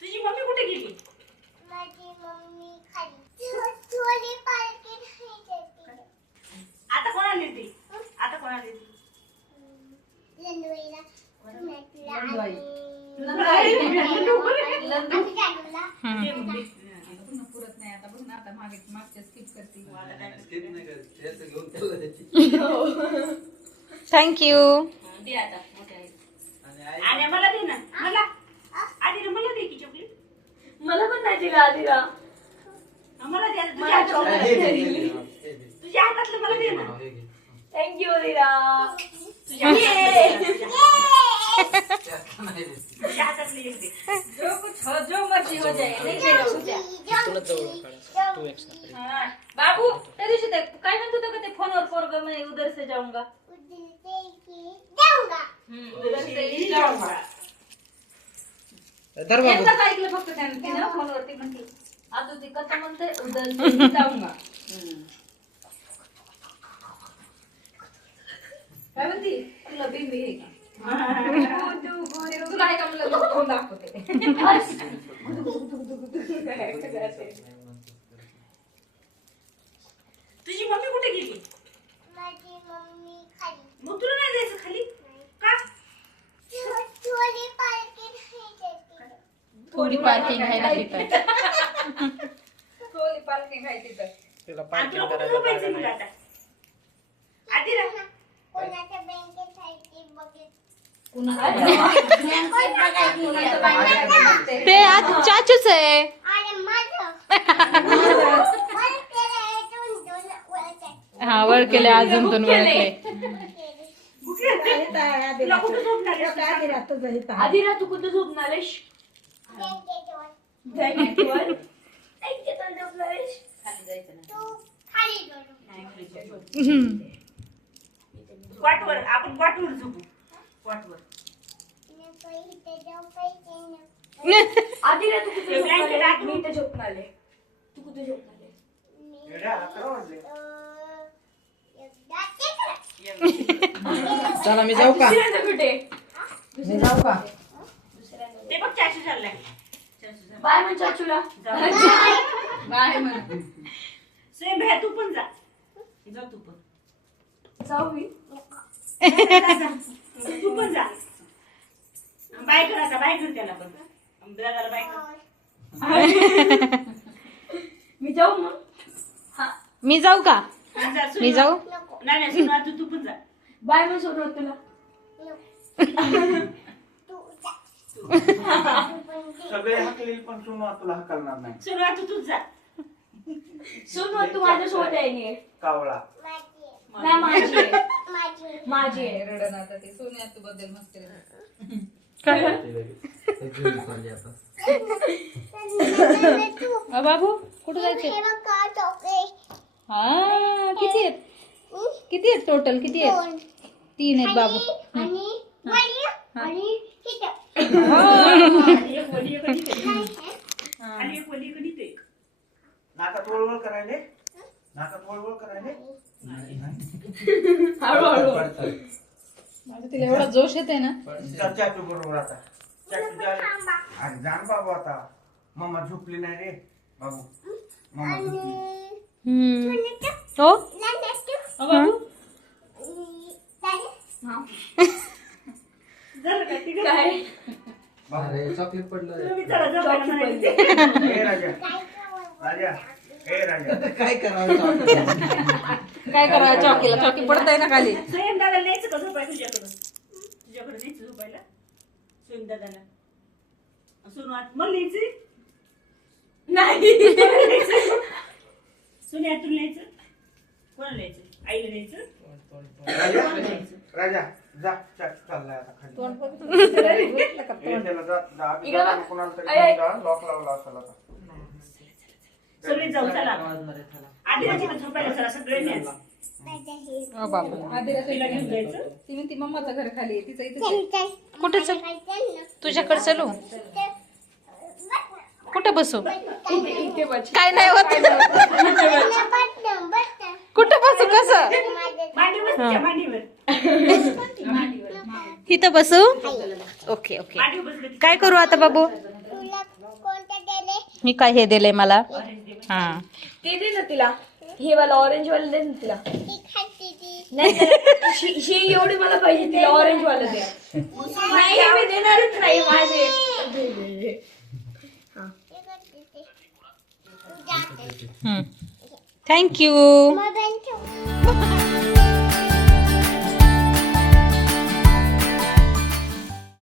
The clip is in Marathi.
तुझी मम्मी कुठे गेली? माझी मम्मी खाली थोडी पार्टी आता कोणाला देते? आता कोणाला देते? लंडवाईला पुरत नाही आता बघ ना आता मागच्या स्किप करते. थँक्यू. दे आता मोठ्या आईला. आणि मला दे ना. मला आधीला मला दे की चॉकलेट. मला पण नाही दिला आधीला. मला दे आता तुझ्या हातातलं. तुझ्या हातातलं मला दे ना. थँक्यू दिला. तुझ्या हातातलं एक दे. जो मर्जी हो जाए नहीं देगा तुझ्या. बाबू त्या दिवशी ते काय म्हणत होतं का ते फोनवर पोरग म्हणे उधर से जाऊंगा. उधर से ही जाऊंगा. एकदाच ऐकलं फक्त त्यानं तिनं फोनवरती म्हटली. आता ती कथा म्हणते उधर से ही जाऊंगा. काय म्हणती तुला बिंबी आहे का? तुला आहे का म्हणलं फोन दाखवते. तुझी मम्मी कुठे गेली? माझी मम्मी खाली मग तुला नाही जायचं खाली का? थोडी पार्टी थोडी पार्किंग आहे ना तिथं. थोडी पार्किंग आहे तिथं. आणि तुला कुठं झोपायचं मग आता? आधी राहा. कोणाच्या बँकेत साहित्य बघित ते आज चाचूच आहे. आणि माझं हा वळ केले अजून दोन वळले. तुला कुठं झोपणार आहेस? आधी ना तू कुठं झोपणार आहेस? बँकेत झोपणार आहेस? खाली जायचं ना. खाली क्वाटवर आपण क्वाटवर झोपू. क्वाटवर. आधी ना तू कुठे ते blanket झोपणार? आत- मी इथे झोपणार आहे. तू कुठे झोपणार आहे? चला मी जाऊ का? दुसऱ्यांदा कुठे? मी जाऊ का? ते बघ चाचू चाललाय. चाचू चाललाय. बाय म्हण चाचूला. बाय म्हण. सेम भ्या तू पण जा. जा तू पण. जाऊ मी. तू पण जा. बाय कर आता. बाय कर त्याला पण. दादाला बाय कर. मी जाऊ मग. हा मी जाऊ का? आणि जा, मी जाऊ? नाही नाही सुना तू पण जा. बाय म्हण सोडून तुला. सगळे हकलेल पण सुनवा तुला हकलणार नाही. सुना तूच जा. सुन मग तू माझ्यासोबत आहे. कावळा नाही माझी आहे. माझी आहे. रडण आता ते सोन्या तू बद्दल मस्त बाबू कुठं जायचे? हा किती आहेत? किती आहेत टोटल? किती आहेत? 3 आहेत बाबू. आणि आणि एक वली कधी ते नाकात वळवळ करायले. नाकात वळवळ करायले. माझं तिला एवढा जोश येते ना. चाचू बरोबर आता. चाचू जा. अरे जाण बाबू आता. मम्मा झोपली नाही रे बाबू. मम्मा झोपली. हो झालं का? तिकडे काय? अरे चॉकलेट पडलं. तुम्ही चला झोपायला म्हणायचे. ए राजा. राजा. ए राजा. काय करावं? काय करावं? चॉकीला चॉकी पडताय ना खाली. स्वयं दादाला न्यायचं का झोपाय तुझ्याकडं? तुझ्याकडे न्यायचं झोपायला स्वयं दादाला. सुनवात मला न्यायची नाही. सुन्यातून न्यायचं. कोणाला न्यायचं? आईला न्यायचं. राजा. राजा जा. चाचू चाललाय आता खाली. ए, त्याला जा. इकडे बघ. कोणाला तरी अय, अय. घेऊन जा. लॉक लावला असेल आता. सगळे जाऊ चला. आधी तिकडे झोपायला चला सगळे न्यायचं. ओ बाबू आधीला तिला घेऊन जायचं. ती म्हणती मम्माचं घर खाली आहे. तिचं इथं कुठे चल? तुझ्याकडे चलू? कुठे बसू? काय नाही होत. कुठे बसू? कसं? मांडी तिच्या मांडीवर इथं बसू ओके ओके मांडीवर बसलं की काय करू आता बाबू तुला कोणतं दिले मी काय हे दिलंय मला हा ते दे ना तिला हे वाला ऑरेंज वाला दे ना तिला ती खाती ती नाही ही एवढी मला पाहिजे तिला ऑरेंज वाला दे नाही मी देणारच नाही माझे ती खाती ती. तू जाते. थँक्यू मग